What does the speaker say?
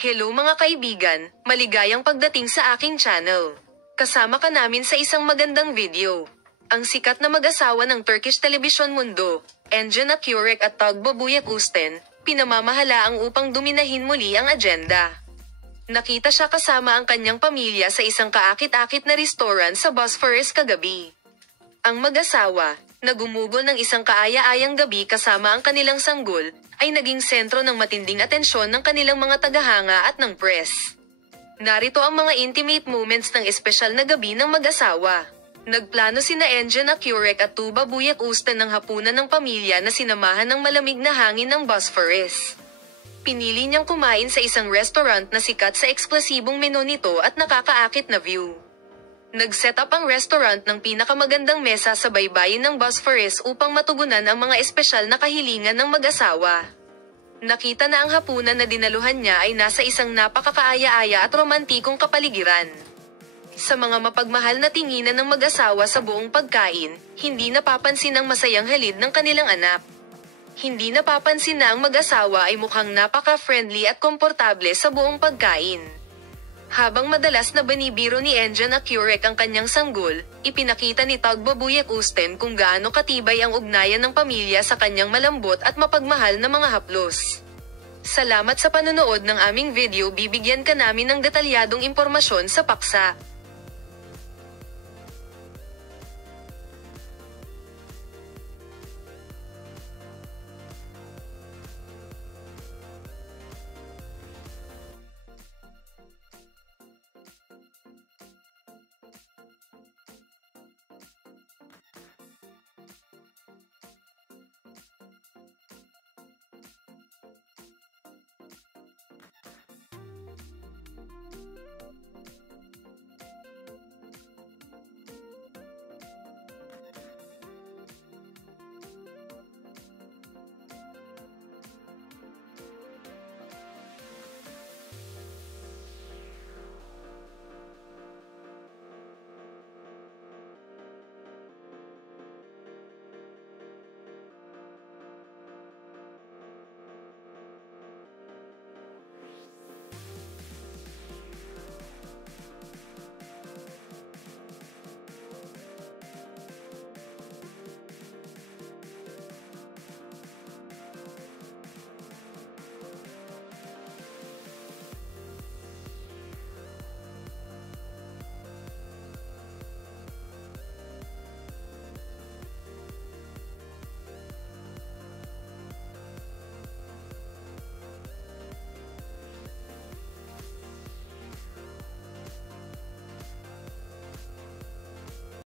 Hello mga kaibigan, maligayang pagdating sa aking channel. Kasama ka namin sa isang magandang video. Ang sikat na mag-asawa ng Turkish Television Mundo, Engin Akyurek at Tugba Büyükusten, pinamamahalaang upang duminahin muli ang agenda. Nakita siya kasama ang kanyang pamilya sa isang kaakit-akit na restaurant sa Bosphorus kagabi. Ang mag-asawa, na gumugol ng isang kaaya-ayang gabi kasama ang kanilang sanggol, ay naging sentro ng matinding atensyon ng kanilang mga tagahanga at ng press. Narito ang mga intimate moments ng espesyal na gabi ng mag-asawa. Nagplano sina Engin Akyurek at Tugba Büyükusten ng hapunan ng pamilya na sinamahan ng malamig na hangin ng Bosphorus. Pinili niyang kumain sa isang restaurant na sikat sa eksklusibong menu nito at nakakaakit na view. Nag-set up ang restaurant ng pinakamagandang mesa sa baybayin ng Bosphorus upang matugunan ang mga espesyal na kahilingan ng mag-asawa. Nakita na ang hapunan na dinaluhan niya ay nasa isang napakakaaya-aya at romantikong kapaligiran. Sa mga mapagmahal na tinginan ng mag-asawa sa buong pagkain, hindi napapansin ang masayang halid ng kanilang anak. Hindi napapansin na ang mag-asawa ay mukhang napaka-friendly at komportable sa buong pagkain. Habang madalas na banibiro ni Engin Akyurek ang kanyang sanggol, ipinakita ni Tugba Büyükusten kung gaano katibay ang ugnayan ng pamilya sa kanyang malambot at mapagmahal na mga haplos. Salamat sa panonood ng aming video. Bibigyan ka namin ng detalyadong impormasyon sa paksa.